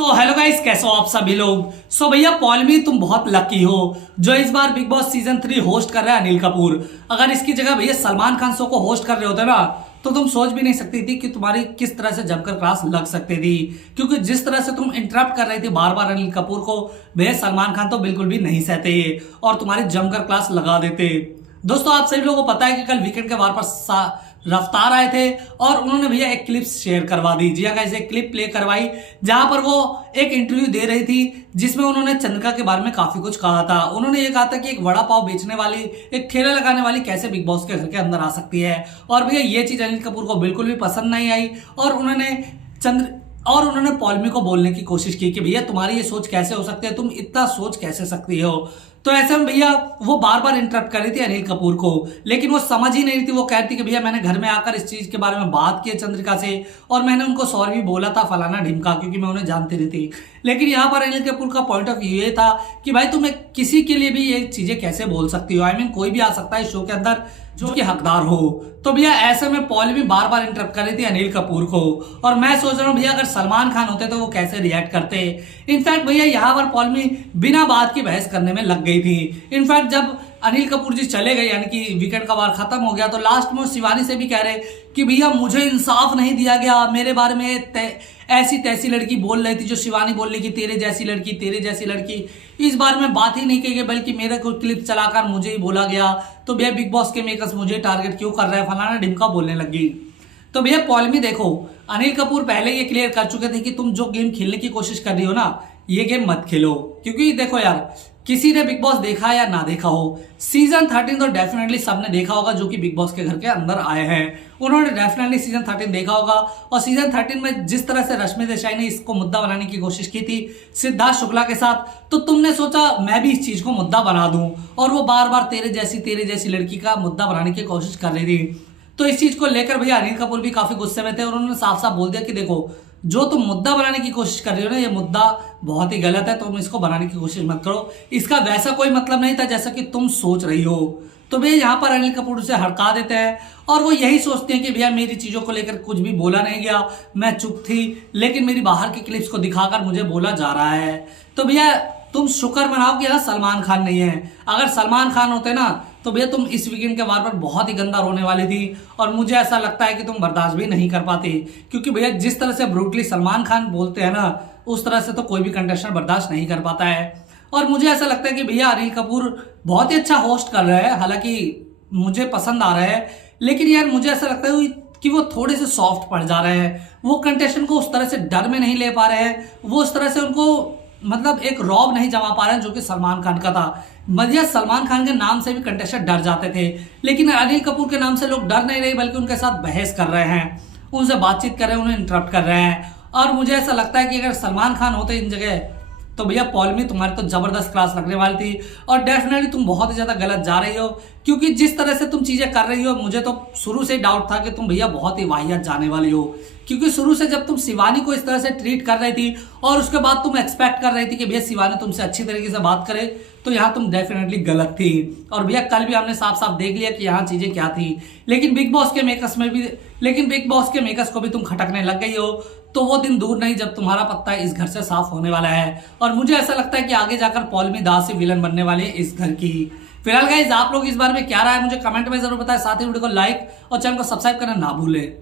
तो hello guys, कैसे हो आप सभी लोग। भैया पॉलमी तुम बहुत लकी हो जो इस बार बिग बॉस सीजन 3 होस्ट कर रहा है अनिल कपूर। अगर इसकी जगह भैया सलमान खान शो को होस्ट कर रहे होते ना तो तुम सोच भी नहीं सकती थी कि तुम्हारी किस तरह से जमकर क्लास लग सकती थी। क्योंकि जिस तरह से तुम इंटरप्ट कर रही थी बार बार अनिल कपूर को, भैया सलमान खान तो बिल्कुल भी नहीं सहते और तुम्हारी जमकर क्लास लगा देते। दोस्तों आप सभी लोगों को पता है कि कल वीकेंड के वार पर रफ्तार आए थे और उन्होंने भैया एक क्लिप शेयर करवा दी। जी हाँ गाइस, एक क्लिप प्ले करवाई जहां पर वो एक इंटरव्यू दे रही थी जिसमें उन्होंने चंद्रिका के बारे में काफी कुछ कहा था। उन्होंने ये कहा था कि एक वड़ा पाव बेचने वाली, एक ठेला लगाने वाली कैसे बिग बॉस के घर के अंदर आ सकती है। और भैया ये चीज अनिल कपूर को बिल्कुल भी पसंद नहीं आई और उन्होंने पॉलमी को बोलने की कोशिश की कि भैया तुम्हारी ये सोच कैसे हो सकती है, तुम इतना सोच कैसे सकती हो। तो ऐसे में भैया वो बार बार इंटरप्ट कर रही थी अनिल कपूर को, लेकिन वो समझ ही नहीं रही थी। वो कहती कि भैया मैंने घर में आकर इस चीज के बारे में बात की चंद्रिका से और मैंने उनको सॉरी भी बोला था फलाना ढिमका, क्योंकि मैं उन्हें जानती नहीं थी। लेकिन यहाँ पर अनिल कपूर का पॉइंट ऑफ व्यू ये था कि भाई तुम किसी के लिए भी ये चीजें कैसे बोल सकती हो। कोई भी आ सकता है शो के अंदर जो कि हकदार हो। तो भैया ऐसे में पॉलमी बार बार इंटरप्ट कर रही थी अनिल कपूर को और मैं सोच रहा हूँ भैया अगर सलमान खान होते तो वो कैसे रिएक्ट करते। इनफैक्ट भैया यहाँ पर पॉलमी बिना बात की बहस करने में लग गई थी। इनफैक्ट जब अनिल कपूर जी चले गए, यानी कि वीकेंड का वार खत्म हो गया, तो लास्ट में शिवानी से भी कह रहे कि भैया मुझे इंसाफ नहीं दिया गया, मेरे बारे में ऐसी तैसी लड़की बोल रही थी जो शिवानी बोल रही कि तेरे जैसी लड़की, तेरे जैसी लड़की। इस बारे में बात ही नहीं की गई बल्कि मेरे को क्लिप चलाकर मुझे ही बोला गया। तो भैया बिग बॉस के मेकर्स मुझे टारगेट क्यों कर रहा है, फलाना ढिमका बोलने लगी। तो भैया पॉलमी देखो, अनिल कपूर पहले ये क्लियर कर चुके थे कि तुम जो गेम खेलने की कोशिश कर रही हो ना, ये गेम मत खेलो। क्योंकि देखो यार, किसी ने बिग बॉस देखा या ना देखा हो, सीजन 13 तो डेफिनेटली सबने देखा होगा जो कि बिग बॉस के घर के अंदर आए हैं। उन्होंने डेफिनेटली सीजन 13 देखा होगा और सीजन 13 में जिस तरह से रश्मि देसाई ने इसको मुद्दा बनाने की कोशिश की थी सिद्धार्थ शुक्ला के साथ, तो तुमने सोचा मैं भी इस चीज को मुद्दा बना दूं और वो बार बार तेरे जैसी लड़की का मुद्दा बनाने की कोशिश कर रही थी। तो इस चीज को लेकर भैया अनिल कपूर भी काफी गुस्से में थे और उन्होंने साफ साफ बोल दिया कि देखो जो तुम मुद्दा बनाने की कोशिश कर रही हो ना, ये मुद्दा बहुत ही गलत है, तुम इसको बनाने की कोशिश मत करो, इसका वैसा कोई मतलब नहीं था जैसा कि तुम सोच रही हो। तो भैया यहाँ पर अनिल कपूर से हड़का देते हैं और वो यही सोचते हैं कि भैया मेरी चीजों को लेकर कुछ भी बोला नहीं गया, मैं चुप थी, लेकिन मेरी बाहर की क्लिप्स को दिखाकर मुझे बोला जा रहा है। तो भैया तुम शुक्र मनाओ कि यहाँ सलमान खान नहीं है। अगर सलमान खान होते ना तो भैया तुम इस वीकेंड के वार पर बहुत ही गंदा रोने वाली थी और मुझे ऐसा लगता है कि तुम बर्दाश्त भी नहीं कर पाती। क्योंकि भैया जिस तरह से ब्रूटली सलमान खान बोलते हैं ना, उस तरह से तो कोई भी कंटेस्टेंट बर्दाश्त नहीं कर पाता है। और मुझे ऐसा लगता है कि भैया अनिल कपूर बहुत ही अच्छा होस्ट कर रहे हैं, हालांकि मुझे पसंद आ रहा है, लेकिन यार मुझे ऐसा लगता है कि वो थोड़े से सॉफ्ट पड़ जा रहे हैं। वो कंटेस्टेंट को उस तरह से डर में नहीं ले पा रहे हैं, वो उस तरह से उनको मतलब एक रौब नहीं जमा पा रहे हैं जो कि सलमान खान का था। भैया सलमान खान के नाम से भी कंटेस्टेंट डर जाते थे, लेकिन अनिल कपूर के नाम से लोग डर नहीं रहे बल्कि उनके साथ बहस कर रहे हैं, उनसे बातचीत कर रहे हैं, उन्हें इंटरप्ट कर रहे हैं। और मुझे ऐसा लगता है कि अगर सलमान खान होते इन जगह तो भैया पॉलमी तुम्हारी तो जबरदस्त क्लास लगने वाली थी और डेफिनेटली तुम बहुत ही ज्यादा गलत जा रही हो। क्योंकि जिस तरह से तुम चीजें कर रही हो, मुझे तो शुरू से डाउट था कि तुम भैया बहुत ही वाहियात जाने वाली हो। क्योंकि शुरू से जब तुम शिवानी को इस तरह से ट्रीट कर रही थी और उसके बाद तुम एक्सपेक्ट कर रही थी कि भैया शिवानी तुमसे अच्छी तरीके से बात करे, तो यहाँ तुम डेफिनेटली गलत थी। और भैया कल भी हमने साफ साफ देख लिया कि यहाँ चीजें क्या थी। लेकिन बिग बॉस के मेकर्स को भी तुम खटकने लग गई हो, तो वो दिन दूर नहीं जब तुम्हारा पत्ता इस घर से साफ होने वाला है। और मुझे ऐसा लगता है कि आगे जाकर पॉलमी दास ही विलन बनने वाले हैं इस घर की। फिलहाल गाइस आप लोग इस बारे में क्या राय है मुझे कमेंट में जरूर बताएं, साथ ही वीडियो को लाइक और चैनल को सब्सक्राइब करना ना भूलें।